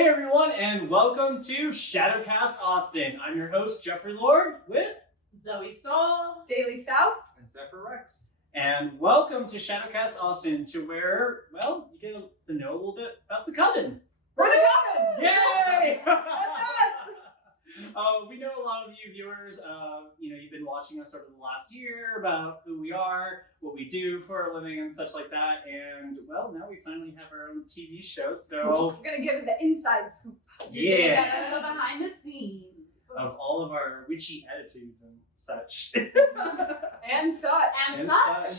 Hey everyone, and welcome to ShadowCast Austin. I'm your host, Jeffrey Lord, with Zoe Sol, Daley South, and Zephyr Rex. and welcome to ShadowCast Austin, to where, well, you get to know a little bit about the Coven. we're the Coven! Yay! That's us! We know a lot of you viewers, you've been watching us over the last year about who we are, what we do for a living and such like that, and well, now we finally have our own TV show, so... We're gonna give it the inside scoop. Yeah! the behind the scenes Of all of our witchy attitudes and such. And such. and such.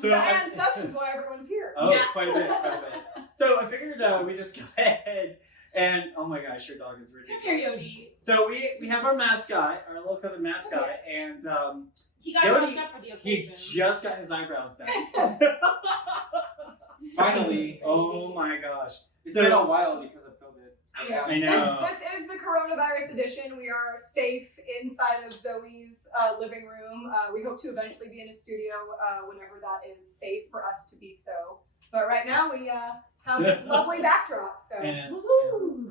So And such is why everyone's here. Oh, Yeah. quite a bit. So I figured we just go ahead and, oh my gosh, your dog is ridiculous. Come here, Yodi. So we have our mascot, our little Coven mascot, and He got Yodi, dressed up for the he occasion. just got his eyebrows done. Finally. Oh my gosh. It's So- been a while because of COVID. Yeah. I know. This is the coronavirus edition. We are safe inside of Zoe's living room. We hope to eventually be in a studio whenever that is safe for us to be so. But right now we have this lovely backdrop. So And it's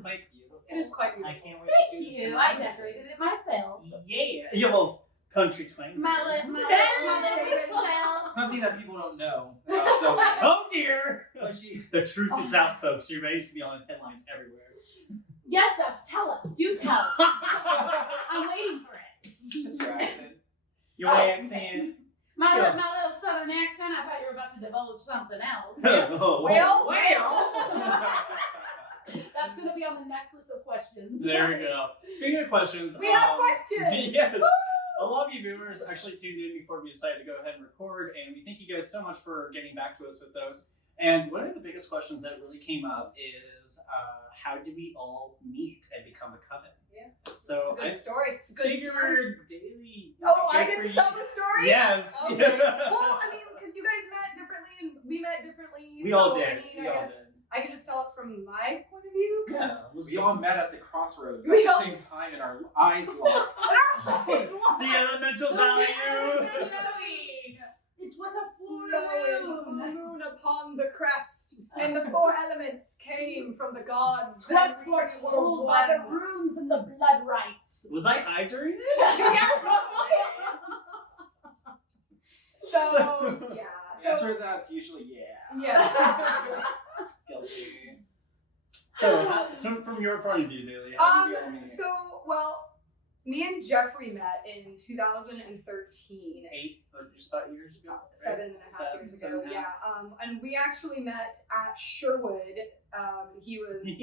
quite beautiful. it is quite beautiful. I can't wait Thank to do this. you. I decorated it myself. Yeah. You little country twang. My little self. Something that people don't know. So, Oh dear! when she, The truth is out, folks. You're ready to be on headlines everywhere. Yes, tell us. Do tell. I'm waiting for it. distracted. Your accent. My little southern accent. I thought you were about to divulge something else. Well. That's going to be on the next list of questions. There we go. Speaking of questions, We have questions. Yes. A lot of you viewers actually tuned in before we decided to go ahead and record, and we thank you guys so much for getting back to us with those. And one of the biggest questions that really came up is, how do we all meet and become a coven? Yeah. So It's a good I story. It's a good story. figured Daley. Oh, I good get for to you. tell the story? Yes. Okay. Well, I mean, because you guys met differently and we met differently. We so, all did. I mean, We I all guess did. I can just tell it from my point of view. 'Cause We all met at the crossroads We at all- the same time and our eyes locked. The elemental value. It was a full the moon upon the crest, and the four elements came from the gods. Twas and we were foretold by the one. runes and the blood rites. Was I high during this? Yeah, probably. So yeah. The So answer to that's usually yeah. yeah. Guilty. So from your point of view, Daley, how did we all meet? Me and Jeffrey met in 2013. Just about years ago? Right? 7.5 years ago, yeah. And we actually met at Sherwood. He was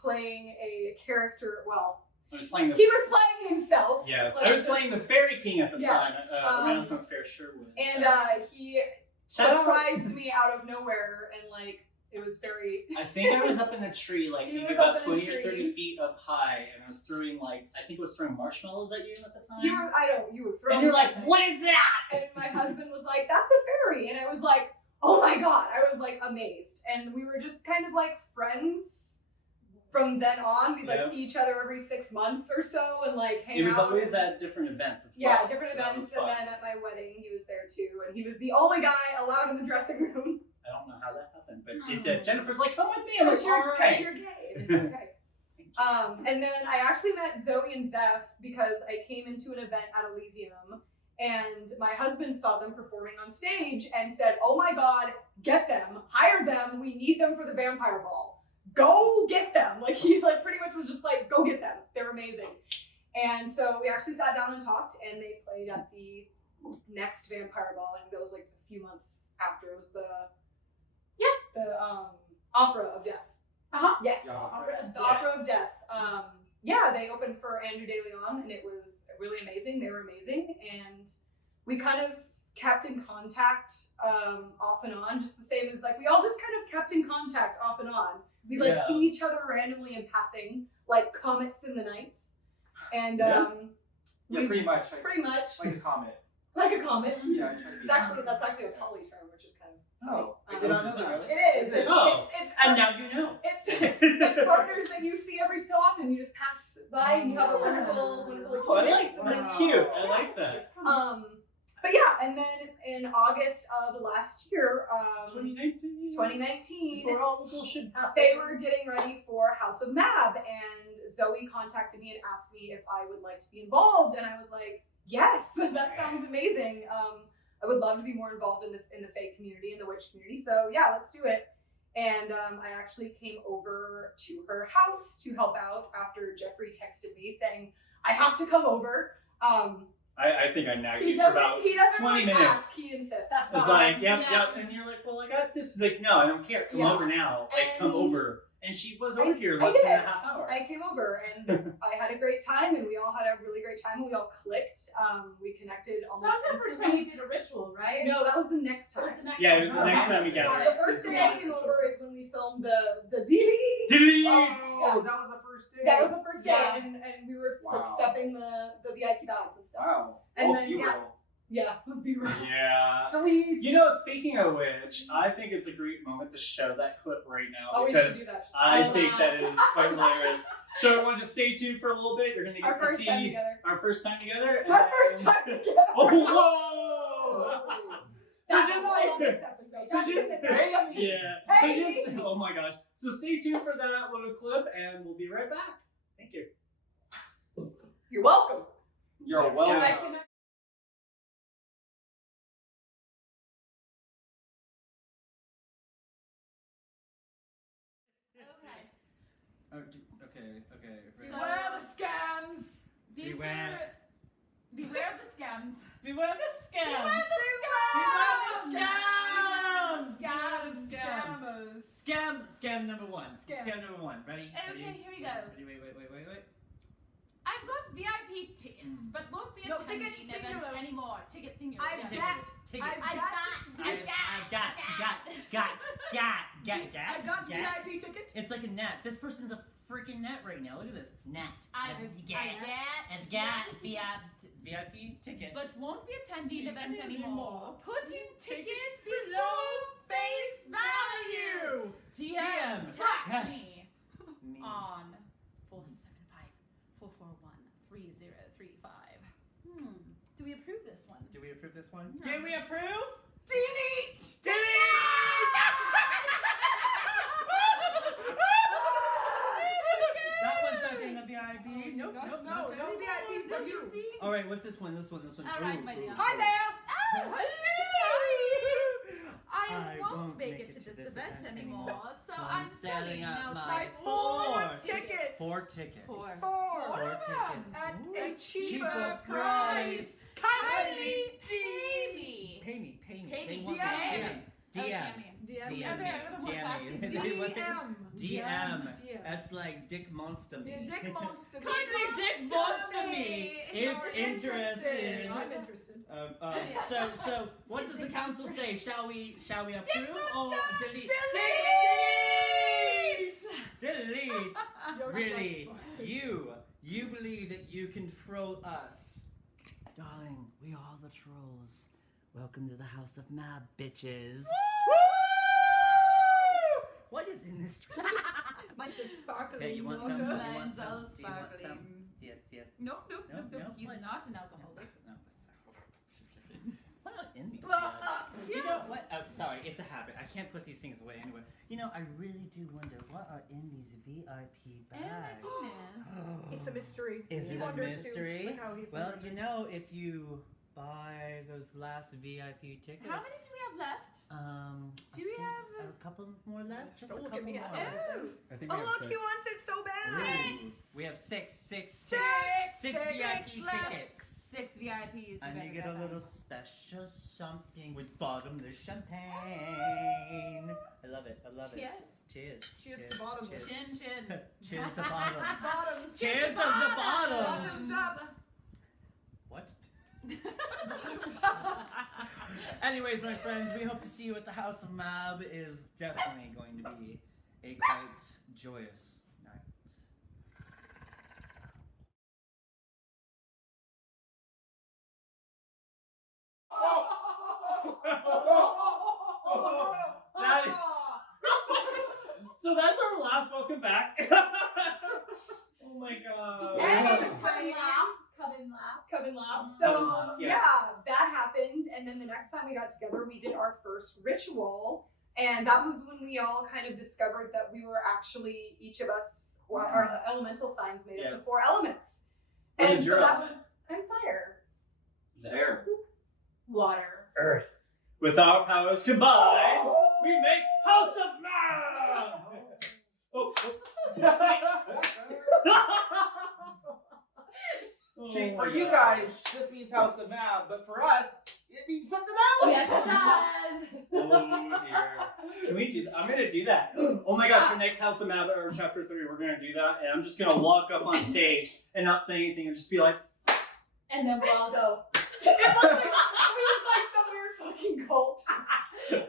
playing a character, well, I was playing the... he was playing himself. Yes, Let's I was just- playing the Faerie King at the Yes, time at Renaissance Fair Sherwood. And he Shout out. surprised me out of nowhere, and like, it was very... I think I was up in a tree, like He maybe was about up in a 20 or 30 tree. feet up high, and I was throwing I think it was throwing marshmallows at you at the time. You were throwing and you're like, something. what is that? And my husband was like, that's a fairy. And I was like, oh my God. I was like amazed. And we were just kind of like friends from then on. We'd like Yeah. see each other every 6 months or so and like hang out. It was always and- at different events as well. Yeah, different so that events. was And fun. then at my wedding, he was there too. And he was the only guy allowed in the dressing room. I don't know how that happened, but it did. Jennifer's like, come with me. I'm like, Because all right. you're gay. And it's okay. And then I actually met Zoe and Zeph because I came into an event at Elysium and my husband saw them performing on stage and said, oh my God, get them, hire them, we need them for the vampire ball. Go get them. Like he like pretty much was just like, go get them. They're amazing. And so we actually sat down and talked and they played at the next vampire ball and that was like a few months after. It was the Opera of Death. Yes. Yeah. The Opera of Death. Yeah, they opened for Andrew De Leon, and it was really amazing. They were amazing, and we kind of kept in contact off and on, just the same as like we all just kind of kept in contact off and on. We like Yeah. see each other randomly in passing, like comets in the night, and Yeah. Yeah, pretty much. pretty much Like a comet. like a comet. Yeah, I try to be That's actually a poly term, which is kind of funny. Oh, I did not know Is it that. really? It is. Oh. It's And now you know. it's partners that you see every so often. You just pass by and you have a wonderful Oh, I experience. like and that. That's then- cute. I like that. But yeah, and then in August of last year, 2019, Before all the bullshit happened. they were getting ready for House of Mab, and Zoe contacted me and asked me if I would like to be involved, and I was like, yes, that sounds amazing. I would love to be more involved in the fae community and the witch community, so yeah, let's do it. And I actually came over to her house to help out after Jeffrey texted me saying, I have to come over. I think I nagged He you for about doesn't 20 really minutes. ask, he insists. That's It's like, yep, and you're like, well, I got this. Like, no, I don't care. Come Yeah. over now. Like, come And over. And she was over here I less than did. a half hour. I came over and I had a great time, and we all had a really great time. We all clicked. We connected That almost was the first time we did a ritual, right? No, that was the next That time. was the next Yeah, it was time. the next Okay. time we gathered. The first day I came over is when we filmed the Daley. Delete! Oh, that was the first day. That was the first day, Yeah. and we were like Wow. stuffing the VIP bags and stuff. Wow. And Oh, then, you yeah. will. Yeah, B-roll. Yeah. Delete. You know, speaking of which, I think it's a great moment to show that clip right now Oh, we should because do that. I Oh, think wow. that is quite hilarious. So everyone just stay tuned for a little bit. You're going to Our get to first time see together. our first time together. Our and- first time together. Oh, whoa! That's just not stay- on this episode. So That's just, in the next episode. yeah. Hey! So just, oh my gosh. So stay tuned for that little clip and we'll be right back. Thank you. You're welcome. You're welcome. I cannot. Okay. Okay. Beware the scams. These Beware. beware of the scams. Beware the scams! Beware the Beware the scams! Scammers. Scam number one. Scam. Scam number one. Ready? Okay, Ready? here we go. Ready? Wait. I've got VIP tickets, but won't be No, attending tickets the event singular. anymore. Tickets singular. I've yeah. got- Ticket. I've got VIP ticket. It's like a gnat. This person's a freaking gnat right now. Look at this. Gnat. I've got VIP ticket. but won't be attending the event anymore. Putting tickets below below face value. DM, Yes. text me Me. on 475-441-3035. Do we approve this one? Do we approve this one? No. Do we approve? Delete. That one's not getting a VIP. Nope. No, no VIP for What do you you. think? All right, what's this one? This one. All right, my dear. Hi there. Oh, hello! I won't make it to this event anymore, so I'm selling out my four tickets. 4 tickets. Four. 4 tickets. At Ooh. a cheaper Cheaper price. Kindly pay me. Pay me. Pay They me. want DM. me. DM. DM. DM. Okay, I'm gonna DM. move DM. DM. DM. That's like Dick Monster me. Dick monster. Kindly Dick Monster me if You're interested. I'm interested. So what does the council say? Shall we approve or Monster! delete? Delete! Delete. You're Really? so funny. You believe that you control us. Darling, we are the trolls. Welcome to the House of Mab, bitches. What is in this drink? Mine's just sparkling Hey, you want water. some? You want Mine's some? all Do you want some? sparkling. Yes. Nope. No? He's What? not an alcoholic. No. What are in these? Blah. You know what? Oh, sorry, it's a habit. I can't put these things away anyway. You know, I really do wonder what are in these VIP Oh my bags. goodness. It's a mystery. Is He it a wonders too. mystery? Look how he's Well, you know, if you buy those last VIP tickets. How many do we have left? Do we have a couple more left? Just Don't a look couple at me. more. Oh. I think Oh, we have look, 6. he wants it so bad. Ooh, we have six Six VIP left. tickets. 6 VIPs. And you get a little special something with bottomless champagne. I love it. Cheers. Cheers to bottomless. Cheers. Chin. Cheers to bottoms. Bottoms. Cheers to the bottoms. Bottoms up. What? Anyways, my friends, we hope to see you at the House of Mab. It is definitely going to be a quite joyous night. So that's our laugh. Welcome back. Oh my god. Hey. Coven laughs. Coven laughs. Coven laugh. Coven So laugh, yes. yeah, that happened. next time we got together, we did our first ritual. And that was when we all kind of discovered that we were actually, each of us, our elemental signs made up of 4 elements. What And is so your that element? was, I'm fire. Air. Water. Earth. With our powers combined, we make House of Mab! Oh. See, Oh for my you gosh. guys, this means House of Mab, but for us, it means something else. Yes, it does. Oh dear. Can we do that? I'm gonna do that. Oh my gosh, for next House of Mab or chapter 3, we're gonna do that, and I'm just gonna walk up on stage and not say anything and just be like, And then we'll all go. We look like some weird fucking cult.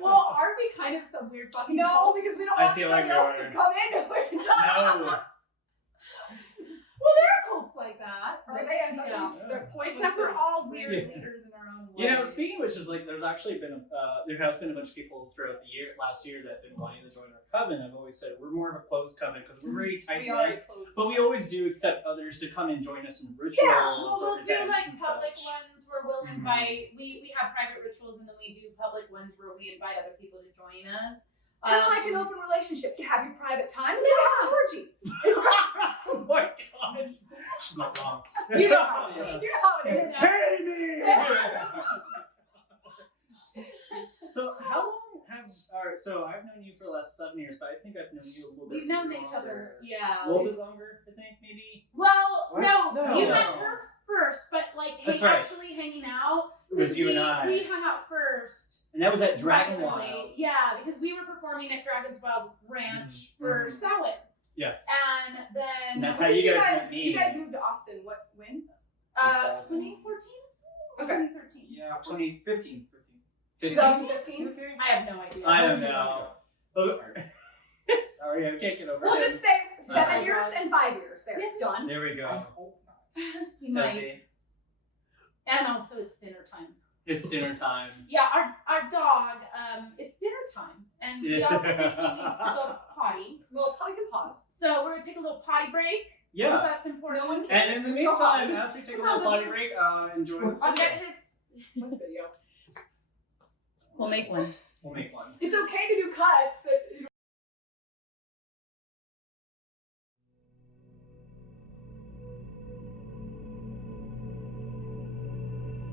Well, aren't we kind of some weird fucking No, cult? because we don't I want feel anybody like else we to are. come in. We're just- no. Well, there are cults like that. Are they? I thought Yeah. they're pointless. Except we're all Yeah. weird leaders in our own way. You know, speaking of which, is like, there's actually been there has been a bunch of people throughout the last year that have been wanting to join our coven. I've always said we're more of a closed coven because we're very tight We are knit, close. but we always do accept others to come and join us in rituals Well, or we'll do events like and public such. ones where we'll Mhm. invite. We have private rituals, and then we do public ones where we invite other people to join us. Kind of like an open relationship. You have your private time and then have an orgy. Oh my god, she's not wrong. You know how it is. You know how it is. Pay me! So how long have so I've known you for the last 7 years, but I think I've known you a little bit We've known longer. each other, yeah. A little bit longer, I think, maybe. Well, What? no, No. you No. met her first, but like That's right. actually hanging out. It was you we, and I. We hung out first. And that was at Dragon regularly. Wild. Yeah, because we were performing at Dragon's Wild Ranch for Mhm. Samhain. Yes. And then And that's When how did you guys met me. You guys moved to Austin. When? 2014? Okay. 2013. Yeah, 2015. 2015. Okay. I have no idea. I don't know. Oh, sorry, I can't get over We'll it. just say 7 Oh, years and 5 years. There, Yes. done. There we I go. hope not. You That's might. it. And also, it's dinner time. It's dinner time. Yeah, our dog. It's dinner time, and we also think he needs to go potty. We'll probably can pause. So we're gonna take a little potty break. Because Yeah. that's important. No one And cares. in the It's still meantime, hot. as we take a little potty break, enjoy this I'll video. get his. One video. We'll make one. We'll make one. It's okay to do cuts.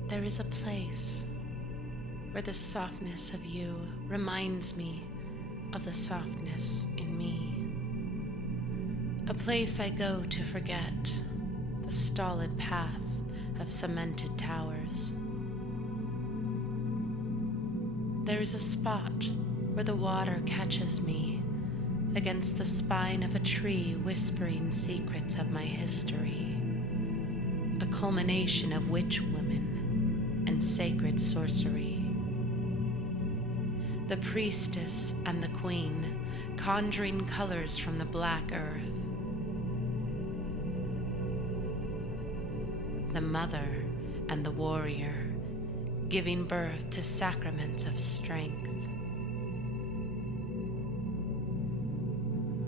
There is a place where the softness of you reminds me of the softness in me. A place I go to forget the stolid path of cemented towers. There is a spot where the water catches me against the spine of a tree whispering secrets of my history. A culmination of witch women and sacred sorcery. The priestess and the queen conjuring colors from the black earth. The mother and the warrior giving birth to sacraments of strength.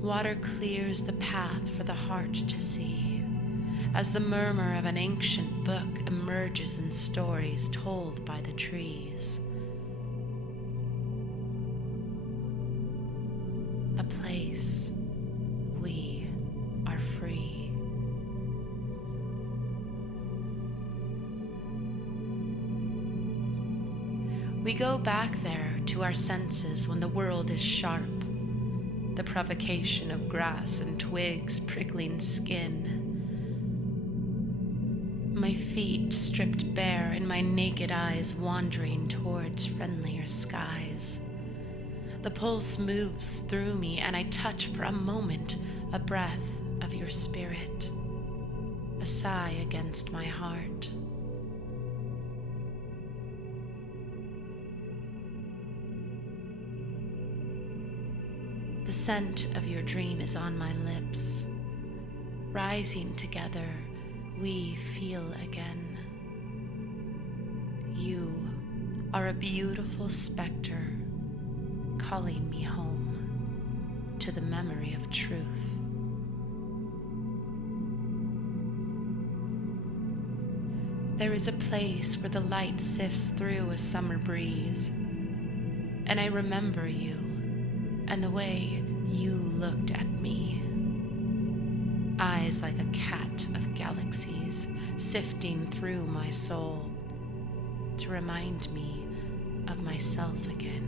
Water clears the path for the heart to see, as the murmur of an ancient book emerges in stories told by the trees. A place we are free. We go back there to our senses when the world is sharp, the provocation of grass and twigs prickling skin. My feet stripped bare and my naked eyes wandering towards friendlier skies. The pulse moves through me and I touch for a moment a breath of your spirit, a sigh against my heart. The scent of your dream is on my lips. Rising together, we feel again. You are a beautiful specter, calling me home to the memory of truth. There is a place where the light sifts through a summer breeze, and I remember you and the way you looked at me. Eyes like a cat of galaxies sifting through my soul to remind me of myself again.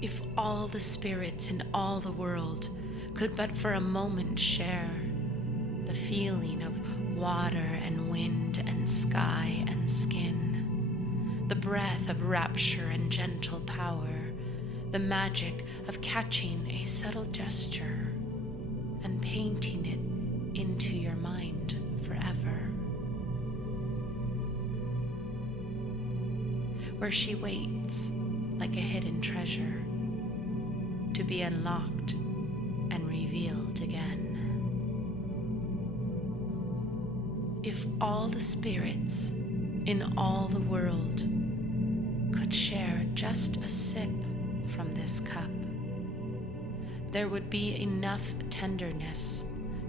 If all the spirits in all the world could but for a moment share the feeling of water and wind and sky and skin, the breath of rapture and gentle power, the magic of catching a subtle gesture and painting it into your mind forever. Where she waits like a hidden treasure to be unlocked and revealed again. If all the spirits in all the world could share just a sip from this cup, there would be enough tenderness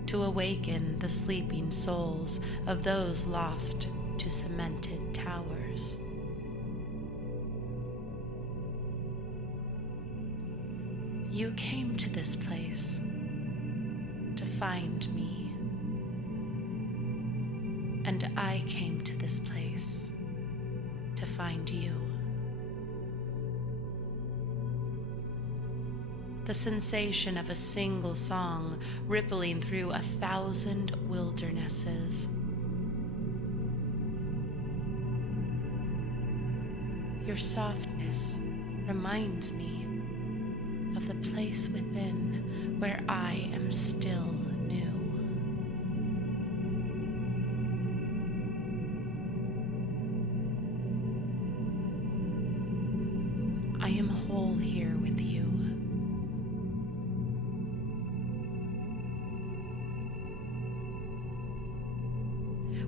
to awaken the sleeping souls of those lost to cemented towers. You came to this place to find me, and I came to this place to find you. The sensation of a single song rippling through 1,000 wildernesses. Your softness reminds me of the place within where I am still new. I am whole here with you.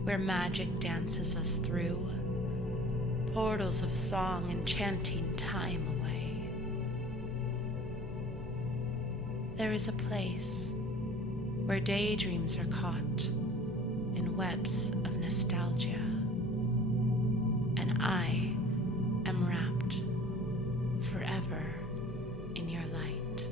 Where magic dances us through, portals of song enchanting time away. There is a place where daydreams are caught in webs of nostalgia, and I am wrapped forever in your light.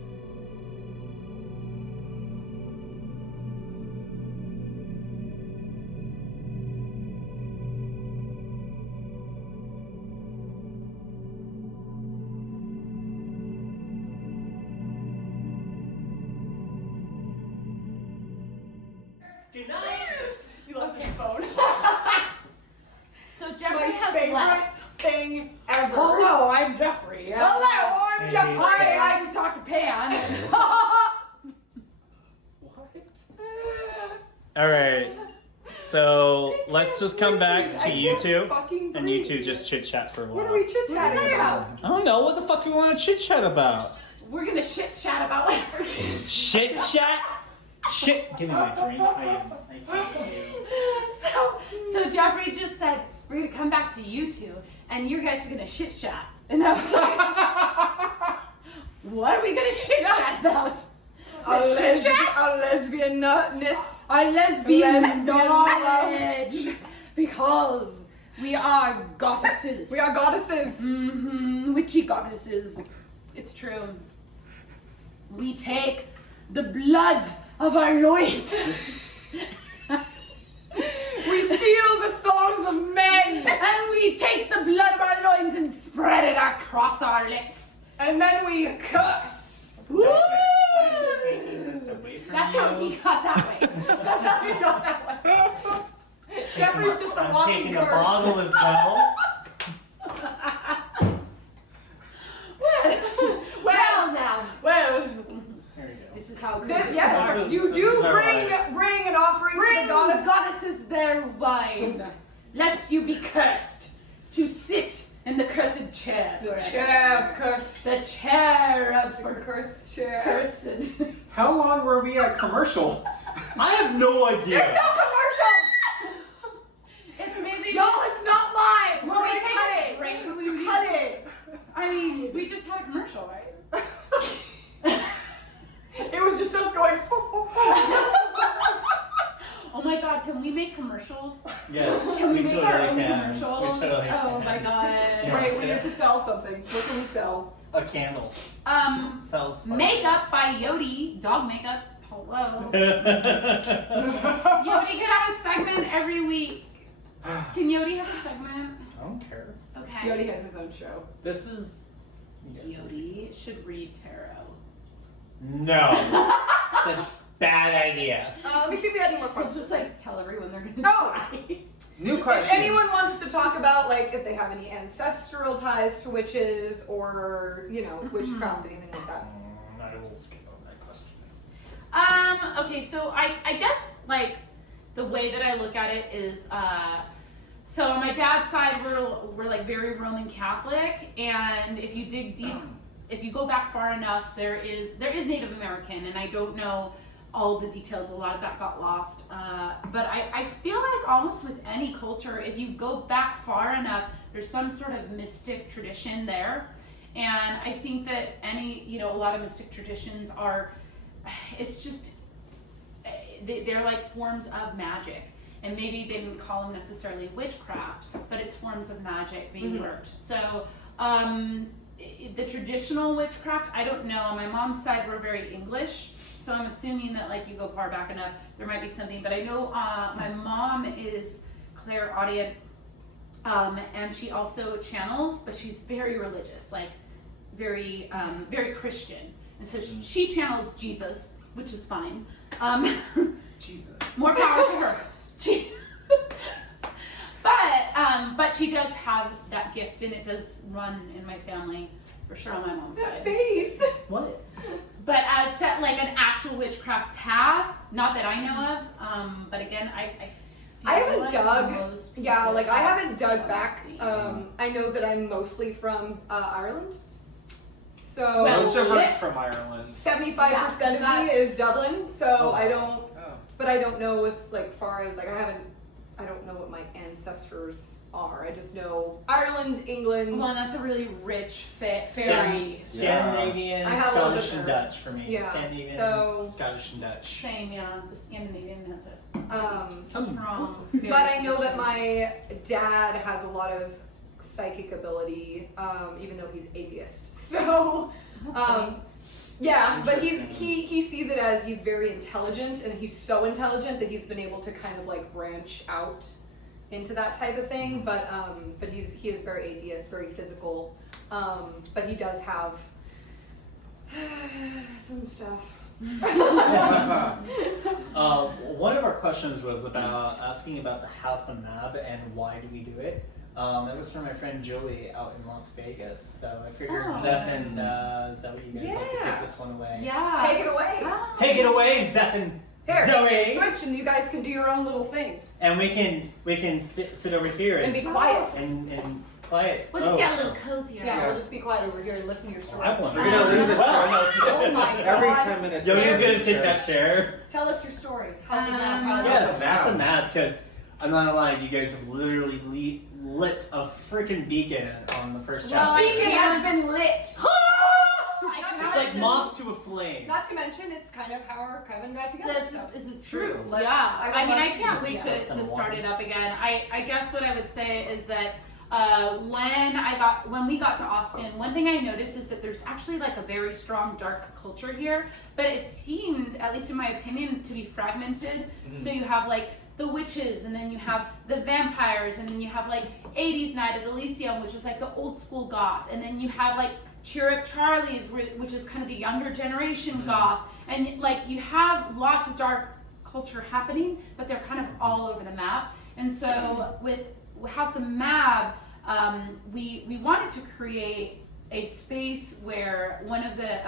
Good night. You left his phone. So My Jeffrey has favorite left. thing ever. Hello, I'm Jeffrey. Hello, I'm Jeffrey. Hi, I can talk to Pan. All right. So let's just come back to you two, Fucking and you breathe. two just chit chat for a What while. are we chit What are you chatting talking about? about? I don't know what the fuck we want to chit chat about. We're gonna shit chat about whatever. Shit chat. Shit. Give me my drink. I can't do. So Jeffrey just said we're gonna come back to you two, and you guys are gonna shit chat. And I was like, what are we gonna shit chat about? A Shit chat? lesbian-ness. Our lesbian Lesbian knowledge, because we are goddesses. We are goddesses. Witchy goddesses. It's true. We take the blood of our loins. We steal the souls of men. And we take the blood of our loins and spread it across our lips. And then we curse. Woo! I'm just taking this away from That's you. how he got that way. That's how we got that one. Jeffrey's just a I'm walking taking curse. a bottle as well. Well now, Well, Here we go. this is how this, yes, This is- you this do is our bring an offering Bring to the goddess. goddesses their wine, lest you be cursed to sit in the cursed chair. The forever. chair of curse. The chair of The cursed chair. cursed. How long were we at commercial? I have no idea. There's no commercial! It's maybe Y'all, it's not live! Well, We're we gonna take cut a it! break, but we Cut it! I mean, we just had a commercial, right? It was just us going, Yes, Can we we make totally our own can. commercials? We totally Oh can. my god. Yeah. Right, we have to sell something. What can we sell? A candle. Sells Makeup by Yodi. Dog makeup. Hello. Yodi. Yodi can have a segment every week. Can Yodi have a segment? I don't care. Okay. Yodi has his own show. This is... Yodi should read tarot. No. It's a bad idea. Let me see if we had any more Let's questions. just like tell everyone they're gonna Oh! die. New If question. anyone wants to talk about like if they have any ancestral ties to witches or witchcraft, anything like that. I will skip on that question. Okay, so I guess like the way that I look at it is so on my dad's side we're like very Roman Catholic, and if you dig deep, if you go back far enough, there is Native American, and I don't know all the details, a lot of that got lost, but I feel like almost with any culture, if you go back far enough, there's some sort of mystic tradition there. And I think that a lot of mystic traditions are, it's just, they're like forms of magic. And maybe they didn't call them necessarily witchcraft, but it's forms of magic being worked. So the traditional witchcraft, I don't know. On my mom's side, we're very English. So I'm assuming that like you go far back enough, there might be something. But I know my mom is clairaudient, and she also channels, but she's very religious, like very Christian. And so she channels Jesus, which is fine. Jesus. More power to her. But she does have that gift, and it does run in my family for sure on my mom's That side. face. What? But as set like an actual witchcraft path, not that I know of. But again, I haven't like dug. most Yeah, like I haven't witchcrafts dug back. something. I know that I'm mostly from Ireland. So Well, Most of us shit. from Ireland. 75% of me that's- is Dublin. So I don't. Oh. But I don't know as like far as like I don't know what my ancestors are. I just know Ireland, England. Well, that's a really rich fairy. Scandinavian, I have a little Scottish, bit and there. Dutch for me. Yeah, Scandinavian, so- Scottish, and Dutch. Same, yeah. The Scandinavian has a Um, strong. but I know that my dad has a lot of psychic ability, even though he's atheist. So, yeah, but he sees it as he's very intelligent, and he's so intelligent that he's been able to kind of like branch out into that type of thing. But he is very atheist, very physical. But he does have some stuff. One of our questions was about asking about the House of Mab and why do we do it. It was from my friend Julie out in Las Vegas. So I figured Oh. Zeph and Zoe, you guys have to Yeah. take this one away. Yeah. Take it away. Ah. Take it away, Zeph and Here, Zoe. switch, and you guys can do your own little thing And we can sit over here and and be quiet. and quiet. We'll just get a little cozier. Yeah, we'll just be quiet over here and listen to your story. I want We're gonna lose a Oh my Every God. 10 minutes. Yodi's gonna take that chair. Tell us your story. How's it Um, now? How's Yes, it House of Mab, because I'm not gonna lie, you guys have literally lit a freaking beacon on the first Well, chapter. Beacon has been lit. It's like moth to a flame. Not to mention, it's kind of how our Coven got together. That's just, it's true. Let's- Yeah. I would I mean, love I to can't do- wait yes. to start it up again. I guess what I would say is that when we got to Austin, one thing I noticed is that there's actually like a very strong dark culture here, but it seemed, at least in my opinion, to be fragmented. So you have like the witches, and then you have the vampires, and then you have like 80s Night at Elysium, which is like the old school goth, and then you have like Cheer Up Charlie's, which is kind of the younger generation goth, and like you have lots of dark culture happening, but they're kind of all over the map. And so with House of Mab, we wanted to create a space where one of the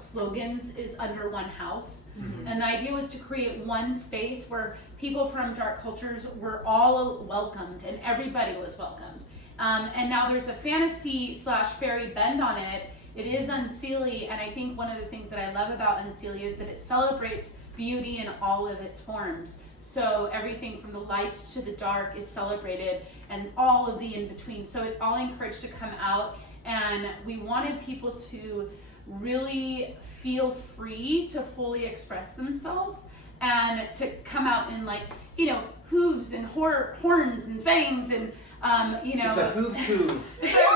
slogans is under one house. And the idea was to create one space where people from dark cultures were all welcomed and everybody was welcomed. And now there's a fantasy / fairy bend on it. It is Unseelie, and I think one of the things that I love about Unseelie is that it celebrates beauty in all of its forms. So everything from the light to the dark is celebrated, and all of the in-between. So it's all encouraged to come out, and we wanted people to really feel free to fully express themselves. and to come out in like, you know, hooves and horns and fangs and It's a who's who. It's a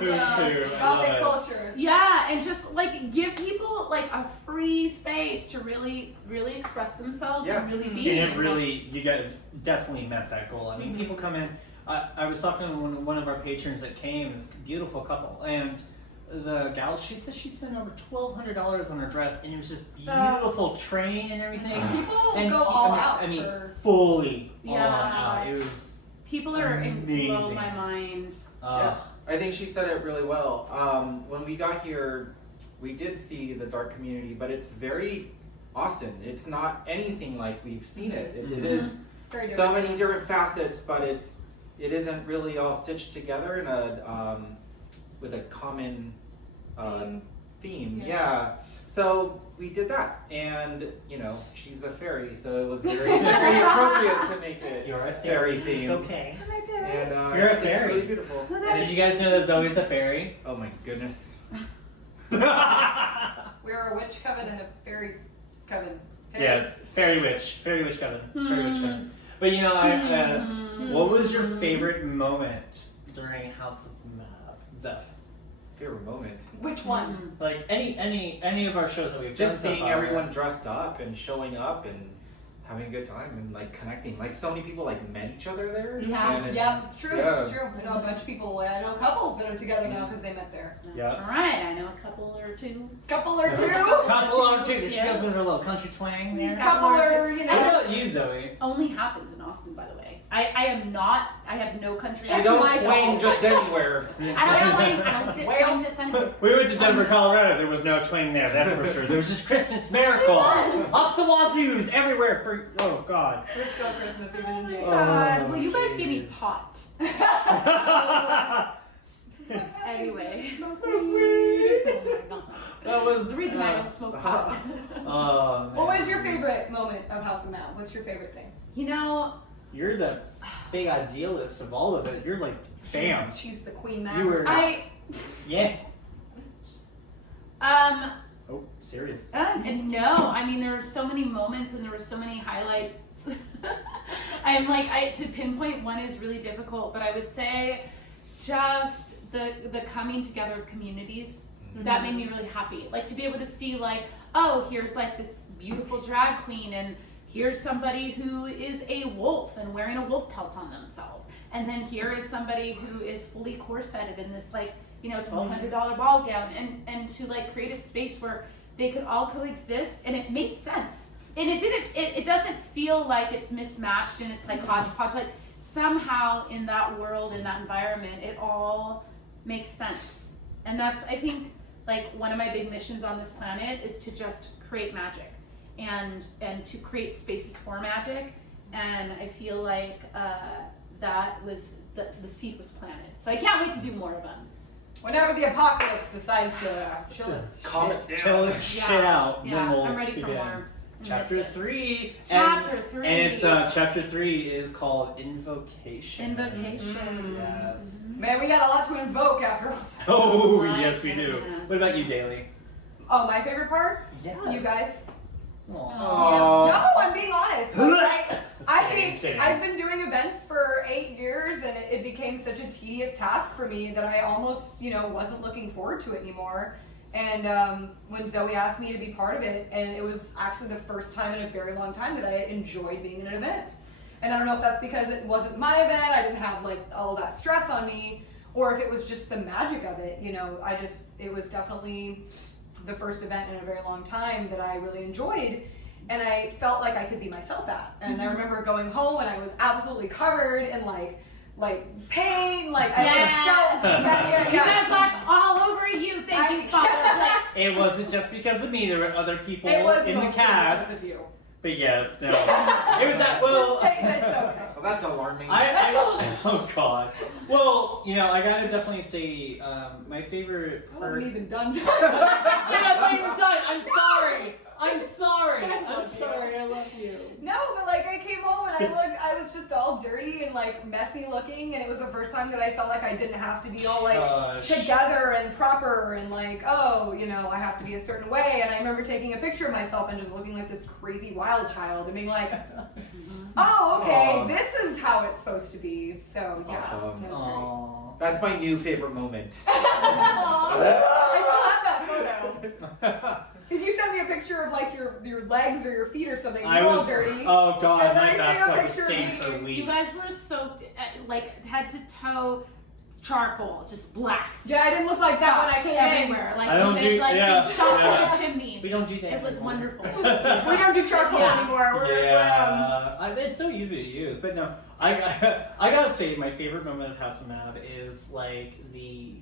Who's who, I love Gothic it. culture. yeah, and just like give people like a free space to really express themselves Yeah. and really be. And it really, you guys definitely met that goal. I mean, people come in. I was talking to one of our patrons that came, this beautiful couple, and the gal, she said she spent over $1,200 on her dress, and it was just beautiful train and everything. People And go all I out mean, for. fully all Yeah. out. It was People are Amazing. blow my mind. Yeah, I think she said it really well. When we got here, we did see the dark community, but it's very Austin. It's not anything like we've seen it. It is Very so different. many different facets, but it isn't really all stitched together in a with a common theme. Yeah. So we did that, and you know, she's a fairy, so it was very very appropriate to make it You're a fairy theme. It's okay. And You're a it's fairy. really beautiful. And did you guys know that Zoe's a fairy? Oh my goodness. We're a witch coven and a fairy coven. Yes, fairy witch coven, fairy witch coven. But you know, what was your favorite moment during House of Mab, Zeph? Favorite moment. Which one? Like any of our shows that we've Just done so seeing far. everyone dressed up and showing up and having a good time and like connecting. Like so many people like met each other there. Yeah, And yeah, it's true. yeah. It's true. I know a bunch of people. I know couples that are together now because they met there. That's Yeah. right. I know a couple or two. Couple or two. Couple or two. She Yeah. goes with her little country twang there. Couple or you How know. about you, Zoe? Only happens in Austin, by the way. I have no country. She That's don't my twang fault. just anywhere. I don't twang. I don't twang just anywhere. We went to Denver, Colorado. There was no twang there, that's for sure. There was just Christmas miracle. Up the wazoos, everywhere for, oh God. It's still Christmas even in January. God, well, you guys gave me jeez. pot. Anyway. So Oh my God. That was The reason I don't smoke pot. Oh, man. What was your favorite moment of House of Mab? What's your favorite thing? You know, You're the big idealist of all of it. You're like, bam. She's the queen Mab. You were- herself. Yes. um, Oh, serious. and no, I mean there were so many moments and there were so many highlights. I'm like, to pinpoint one is really difficult, but I would say just the coming together of communities. That made me really happy. Like to be able to see like, oh, here's like this beautiful drag queen and here's somebody who is a wolf and wearing a wolf pelt on themselves. And then here is somebody who is fully corseted in this like, you know, $1,200 ball gown and to like create a space where they could all coexist and it made sense. And it doesn't feel like it's mismatched and it's like hodgepodge. Like somehow in that world, in that environment, it all makes sense. And that's, I think, like one of my big missions on this planet is to just create magic and to create spaces for magic. And I feel like that was the seed was planted. So I can't wait to do more of them. Whenever the apocalypse decides to chill its Calm shit. it Chill it Yeah. shit out. Yeah, Then we'll I'm ready for begin. more. Chapter Miss it. 3. Chapter 3. And it's chapter 3 is called Invocation. Invocation. Yes. Man, we got a lot to invoke after all. Oh, My yes, we do. goodness. What about you, Daley? Oh, my favorite part? Yes. You guys. Aw. No, I'm being honest. Like, Kidding, kidding. I've been doing events for 8 years, and it became such a tedious task for me that I almost, wasn't looking forward to it anymore. And when Zoe asked me to be part of it, and it was actually the first time in a very long time that I enjoyed being in an event. And I don't know if that's because it wasn't my event, I didn't have like all that stress on me, or if it was just the magic of it. It was definitely the first event in a very long time that I really enjoyed. And I felt like I could be myself at. And I remember going home and I was absolutely covered in like paint, like I was so You got black all over you. Thank you, Father. Flex. It wasn't just because of me. There were other people It was in the mostly cast. because of you. But yes, no. It was that, well... Just take it's okay. Well, that's alarming. Oh God. Well, I gotta definitely say, my favorite I part. wasn't even done. Wait, I'm not even done. I'm sorry. I love you. No, but like I came home and I was was just all dirty and like messy looking, and it was the first time that I felt like I didn't have to be all like together and proper and like, oh, you know, I have to be a certain way. And I remember taking a picture of myself and just looking like this crazy wild child and being like, oh, okay, this is how it's supposed to be. So yeah, Awesome. that was great. That's my new favorite moment. I still have that photo. Because you sent me a picture of like your legs or your feet or something. You're all dirty. Oh god, And then my I see a bathtub was picture of stained me. for weeks. You guys were soaked, like head to toe, charcoal, just black. Yeah, I didn't look like that when I came everywhere. Like I don't it, do- like yeah, it shot yeah. through the chimney. We don't do that. It was anymore. wonderful. in. We don't do charcoal Yeah. anymore. It's so easy to use, but no, I gotta say my favorite moment of House of Mab is like the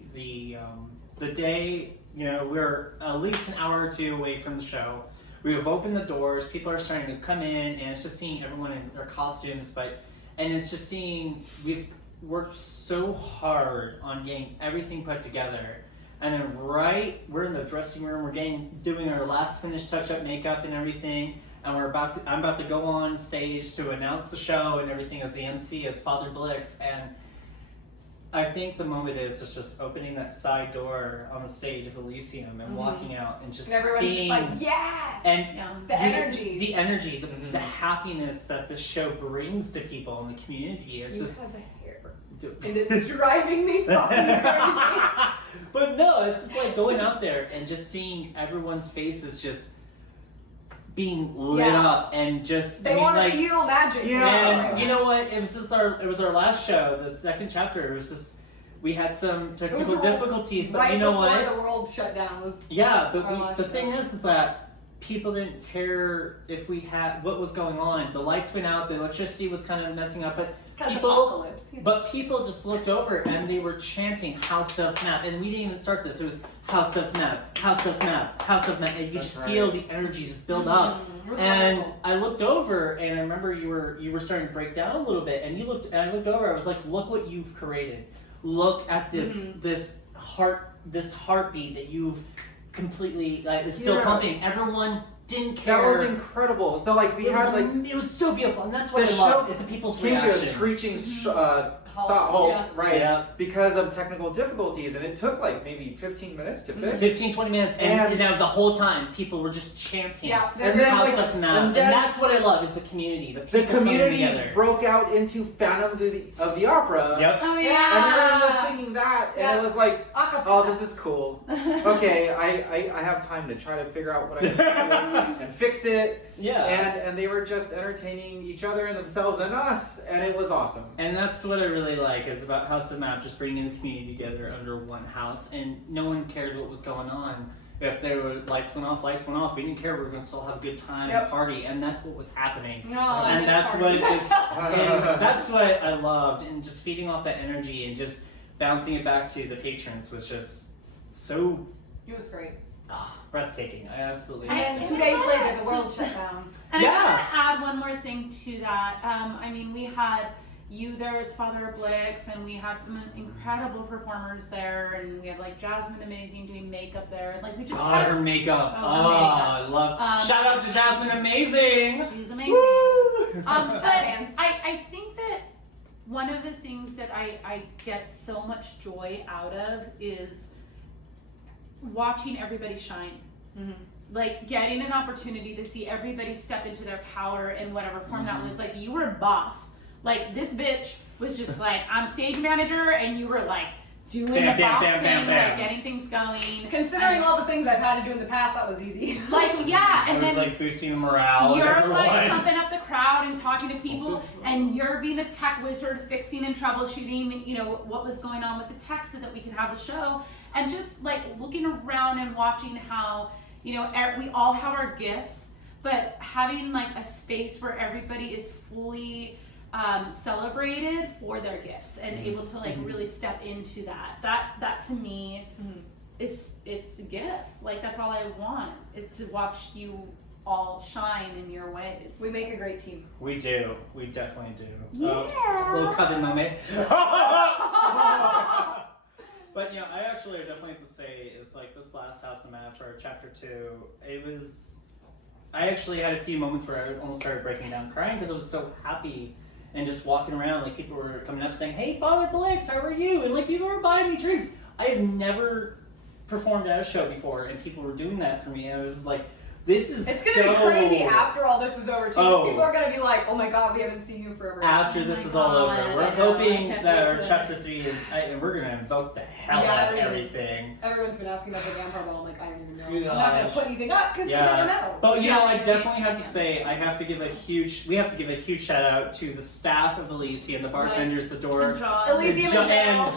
day, you know, we're at least an hour or two away from the show. We have opened the doors, people are starting to come in, and it's just seeing everyone in their costumes, and it's just seeing, we've worked so hard on getting everything put together. And then we're in the dressing room, we're doing our last finished touch-up makeup and everything, and I'm about to go on stage to announce the show and everything as the MC, as Father Blix, and I think the moment is just opening that side door on the stage of Elysium and walking out and just And everyone's seeing just like, yes! and the energy. the energy, the happiness that this show brings to people in the community. It's You just have the hair. And it's driving me fucking crazy. But no, it's just like going out there and just seeing everyone's faces just being lit up and just They want to like feel magic. and you know what? It was our last show, the second chapter. It was just we had some technical difficulties, but right you know before what? the world shut down was. Yeah, but our last the show. thing is that people didn't care if we had what was going on. The lights went out, the electricity was kind of messing up, but Because people, apocalypse. people just looked over and they were chanting House of Map, and we didn't even start this. It was House of Map, House of Map, House of Map, and you could just feel the energy just build up. It was And wonderful. I looked over, and I remember you were starting to break down a little bit, and I looked over. I was like, "Look what you've created! Look at this heartbeat that you've completely it's still pumping." Everyone didn't care. That was incredible. So like it was so beautiful, and that's what the I love. show Is the people's came to a reactions. screeching Halt, right? Yeah. Because of technical difficulties, and it took like maybe 15 minutes to fix. 15-20 minutes, and the whole time people were just chanting. Yeah, And then, House like, of Map, and then- that's what I love is the community, the people The community coming together. broke out into Phantom of the Opera. Yep. Oh And yeah. everyone was singing that, and it was like, Acapella. oh, this is cool. Okay, I have time to try to figure out what I need to do and fix it. Yeah. And they were just entertaining each other and themselves and us, and it was awesome. And that's what I really like is about House of Map, just bringing the community together under one house, and no one cared what was going on. If there were lights went off. We didn't care. We were going to still have a good time and party, and that's what was happening. No, And that's what parties. is, and that's what I loved, and just feeding off that energy and just bouncing it back to the patrons was just so It was great. breathtaking. I absolutely And loved then it. 2 days later, the world Just- shut down. And Yes. I want to add one more thing to that. I mean, we had you there as Father Blix, and we had some incredible performers there, and we had like Jasmine Amazing doing makeup there. Like we just God, had her makeup. Oh, Oh, her makeup. I love. Um, Shout out to Jasmine Amazing. she's amazing. Woo! But Fans. I think that one of the things that I get so much joy out of is watching everybody shine. Mm-hmm. Like getting an opportunity to see everybody step into their power in whatever form that Mm-hmm. was. Like you were a boss. Like this bitch was just like, I'm stage manager, and you were like doing Bam, the bam, boss bam, bam, thing, bam. like getting things going. Considering And, all the things I've had to do in the past, that was easy. like yeah, I and was then like boosting the morale of you're everyone. like pumping up the crowd and talking to people, and you're being a tech wizard, fixing and troubleshooting, you know, what was going on with the tech so that we could have the show, and just like looking around and watching how, you know, we all have our gifts, but having like a space where everybody is fully celebrated for their gifts and able to like really step into that to me it's a gift. Like that's all I want is to watch you all shine in your ways. We make a great team. We do. We definitely do. Yeah. Little Coven moment. But yeah, I actually definitely have to say is like this last House of Map for chapter 2. It was. I actually had a few moments where I almost started breaking down crying because I was so happy and just walking around, like people were coming up saying, "Hey, Father Blix, how are you?" And like people were buying me drinks. I have never performed at a show before, and people were doing that for me. And I was just like, "This is It's gonna be crazy after all this is over too. Oh. People are gonna be like, "Oh my god, we haven't seen you forever." After Oh this my is all God, over, we're I know, hoping I can't that our wait for chapter this. 3 is, and we're gonna invoke the hell Yeah, out of I mean, everything. Everyone's been asking about the vampire ball. I'm like, I don't even know. I'm Gosh. not gonna put anything up because Yeah. you never know. But you know, I Yeah. definitely have to say, we have to give a huge shout out to the staff of Elysium, the bartenders, the door, And John. Elysium in general.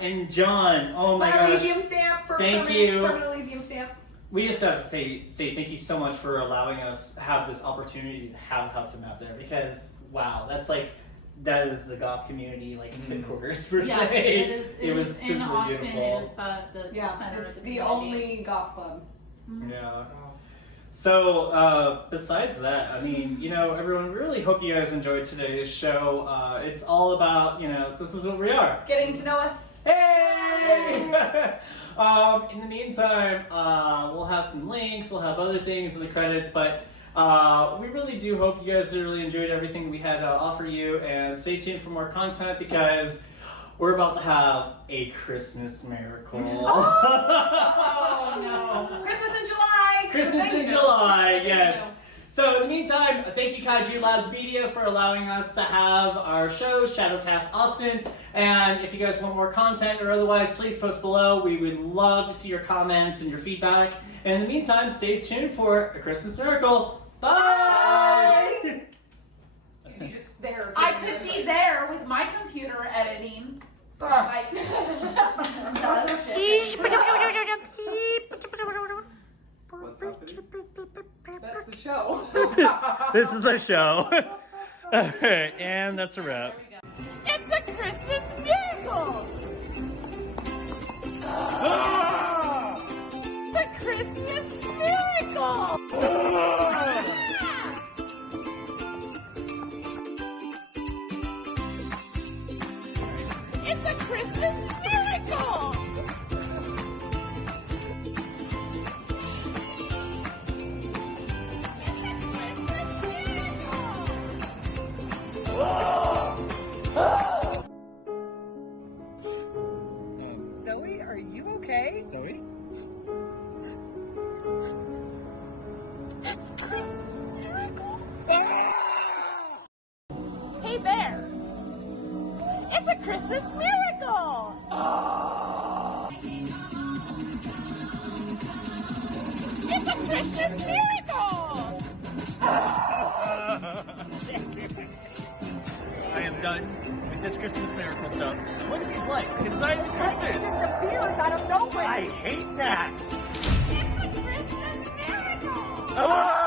and John. Oh my My gosh. Elysium stamp for Thank permanent, you. permanent Elysium stamp. We just have to say thank you so much for allowing us to have this opportunity to have House of Map there, because wow, that is the goth community headquarters per Yeah, se. it is. It was is in super Austin. beautiful. It is the Yeah, center it's of the the community. only goth club. Yeah. So, besides that, I mean, you know, everyone, we really hope you guys enjoyed today's show. It's all about, you know, this is what we are. Getting to know us. Hey! In the meantime, we'll have some links, we'll have other things in the credits, but we really do hope you guys really enjoyed everything we had to offer you, and stay tuned for more content because we're about to have a Christmas miracle. Oh no! Christmas in July. Christmas Thank in you. July, Thank yes. you. So in the meantime, thank you Kaiju Labs Media for allowing us to have our show, ShadowCast Austin. And if you guys want more content or otherwise, please post below. We would love to see your comments and your feedback. And in the meantime, stay tuned for A Christmas Miracle. Bye! You'd be just there. I could be there with my computer editing. Like, the other shit. What's happening? That's the show. This is the show. Alright, and that's a wrap. It's a Christmas miracle! It's a Christmas miracle! It's a Christmas miracle! Zoe, are you okay? Zoe? It's Christmas miracle! Hey Bear! It's a Christmas miracle! It's a Christmas miracle! I am done with this Christmas miracle stuff. Look at these lights. It's not even Christmas. Disappears out of nowhere. I hate that. It's a Christmas miracle! Ah!